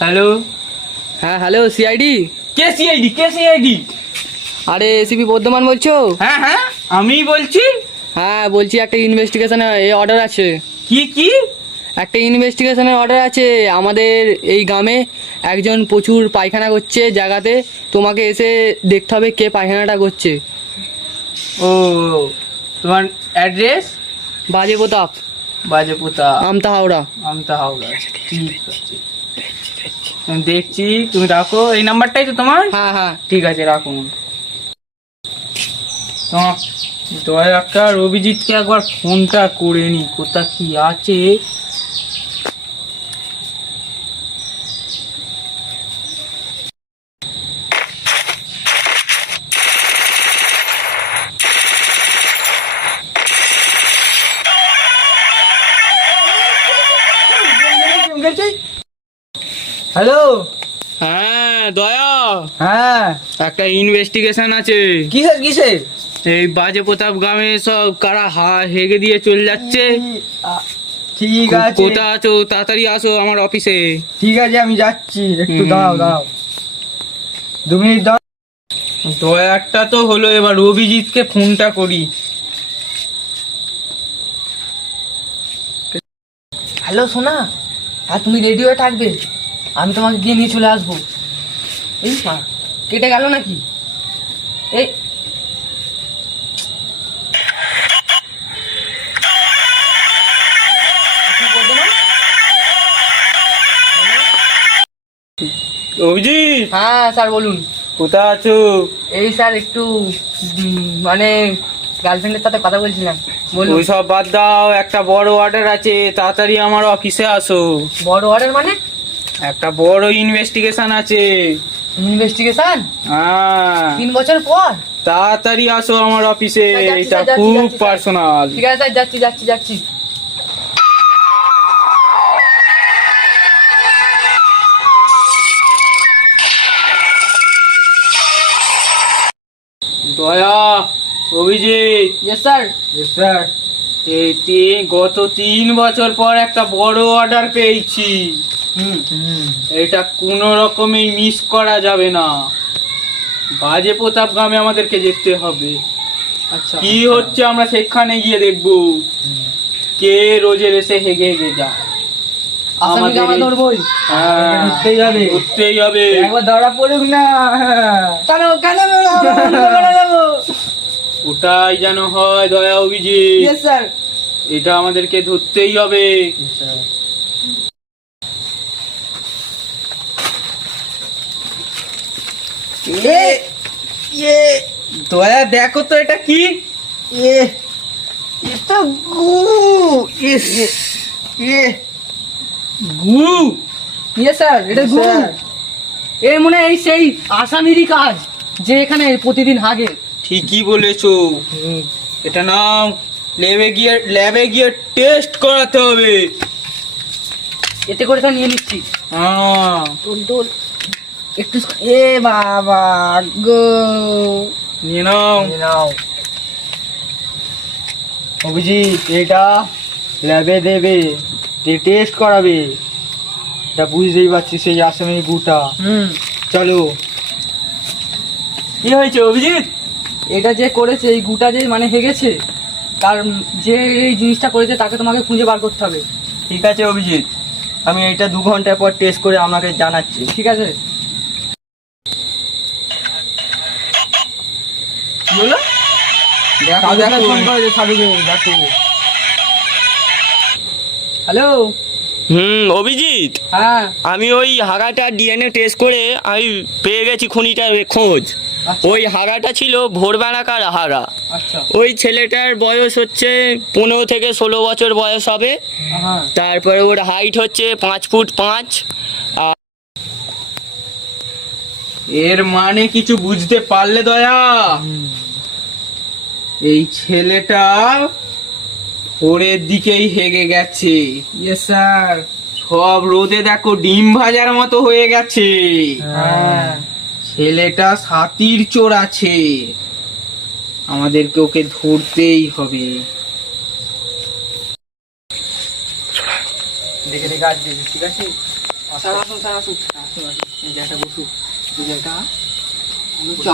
Hello. হ্যাঁ hello, CID. কে CID? আরে ACP Bardhaman বলছো? হ্যাঁ হ্যাঁ, আমি বলছি। হ্যাঁ বলছি, একটা ইনভেস্টিগেশনের অর্ডার আছে। কি? একটা ইনভেস্টিগেশনের অর্ডার আছে। আমাদের এই গ্রামে একজন প্রচুর পায়খানা করছে জায়গাতে, তোমাকে এসে দেখতে হবে কে পায়খানাটা করছে। ও, তোমার অ্যাড্রেস? বাজে প্রতাপ, বাজেপুতা, আমতা হাওড়া। আমতা হাওড়া। ঠিক আছে, আমি দেখছি। তুমি রাখো, এই নাম্বারটাই তো তোমার? হ্যাঁ হ্যাঁ। ঠিক আছে, রাখুন। তোমার দয়া একটা অভিজিৎকে একবার ফোনটা করে নি, কোথা কি আছে। হ্যালো। হ্যাঁ দয়া, হ্যাঁ, একটা ইনভেস্টিগেশন আছে। কিসের? এই বাজে প্রতাপ গ্রামে সব কারা হেগে দিয়ে চলে যাচ্ছে। ঠিক আছে, কোথা আছো? তাড়াতাড়ি আসো আমার অফিসে। ঠিক আছে, আমি যাচ্ছি। একটু হুম। দাঁড়াও 2 মিনিট দাঁড়াও। দয়া একটা তো হলো, এবার অভিজিৎকে ফোনটা করি। হ্যালো সোনা, আর তুমি রেডি হয়ে থাকবে, আমি তোমাকে গিয়ে নিয়ে চলে আসবো। এই মা, কেটে গেল নাকি? এই অভিজিৎ, হ্যাঁ স্যার বলুন। কোথায় আছো? এই স্যার একটু মানে গার্লফ্রেন্ডের সাথে কথা বলছিলাম। বলুন। ওই সব বাদ দাও, একটা বড় অর্ডার আছে, তাড়াতাড়ি আমার অফিসে আসো। বড় অর্ডার মানে? একটা বড় ইনভেস্টিগেশন আছে। ইনভেস্টিগেশন? হ্যাঁ, 3 বছর পর? তাড়াতাড়ি আসো আমার অফিসে, যাচ্ছি, এটা যাচ্ছি, খুব যাচ্ছি, স্যার। পার্সোনাল। ঠিক আছে স্যার, যাচ্ছি। দয়া, অভিজিৎ। Yes sir. স্যার, গত 3 বছর পর একটা বড় অর্ডার পেয়েছি। এটা কোনো রকমেই মিস করা যাবে না। বাজে প্রতাপ গ্রামে আমাদেরকে যেতে হবে। আচ্ছা, কি হচ্ছে আমরা সেখানে গিয়ে দেখবো কে রোজের এসে হেগে যায়। আসামিকে আমরা ধরবোই। হ্যাঁ, ঘুরতেই হবে। একবার ধরা পড়ুক না। কেন ওটাই যেন হয় দয়া, অভিজিৎ। Yes sir. এটা আমাদেরকে ধরতেই হবে। দয়া দেখো তো এটা কি। এটা গু। গু? ইয়েস স্যার, এটা গু। এর মনে হয় এই সেই আসামিরই কাজ, যে এখানে প্রতিদিন হাগে। ঠিকই বলেছো। এটা নাও, ল্যাবে গিয়ে টেস্ট করাতে হবে। এতে করে তা নিয়ে নিচ্ছি। হ্যাঁ, তোল একটু। এ বাবা গো, নিয়ে নাও। অভিজিৎ, এটা ল্যাবে দেবে, টেস্ট করাবে। এটা বুঝতেই পারছি, সেই আসামি গুটা। চলো। কি হয়েছে অভিজিৎ? এটা যে করেছে, এই গুটা যে মানে হেগেছে, তার যে এই জিনিসটা করেছে তাকে তোমাকে খুঁজে বার করতে হবে। ঠিক আছে অভিজিৎ, আমি এটা 2 ঘন্টা পর টেস্ট করে আপনাকে জানাচ্ছি। ঠিক আছে। কি হলো? দেখো। হ্যালো। অভিজিৎ, হ্যাঁ। আমি ওই হাগাটা ডিএনএ টেস্ট করে আমি পেয়ে গেছি খুনিটার খোঁজ। আচ্ছা। ওই হাগাটা ছিল ভোরবেলাকার হাগা। আচ্ছা। ওই ছেলেটার বয়স হচ্ছে 15 থেকে 16 বছর বয়স হবে। হ্যাঁ। তারপরে ওর হাইট হচ্ছে 5 ফুট 5। এর মানে কিছু বুঝতে পারলে দয়া? এই ছেলেটা ভোরের দিকেই হেগে গেছে। Yes sir. সব রোদে দেখো ডিম ভাজার মতো হয়ে গেছে। হ্যাঁ। ছেলেটা সাতির চোর আছে, আমাদেরকে ওকে ধরতেই হবে। দেখে দেখে আসবে, ঠিক আছে? স্যার আসুন, স্যার আসুন। আসুন আসুন, এই জায়গাটা বসুক। এই জায়গাটা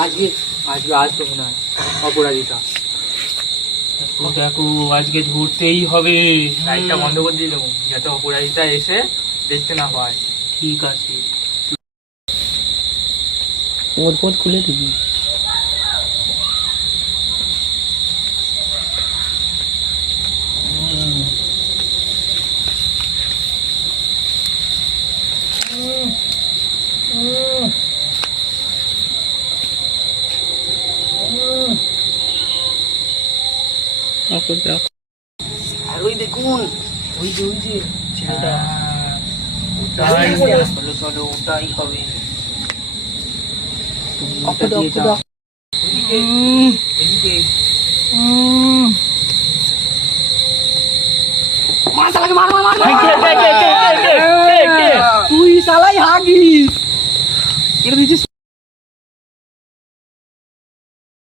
আজকে আজকে আসবে মনে হয় অপরাধীটা। দেখো দেখো, আজকে ধরতেই হবে। লাইটটা বন্ধ করে দিলাম যাতে অপরাধীটা এসে দেখতে না পায়। ঠিক আছে। ওর পথ খুলে দিবি। আর ওই দেখুন, ওই যে ছেলেটা। ওটাই চলো চলো, ওটাই হবে। তুমি ওটা দিয়ে যাও। এদিকে, এদিকে। তুই শালাই হাগিস। এটা দিচ্ছিস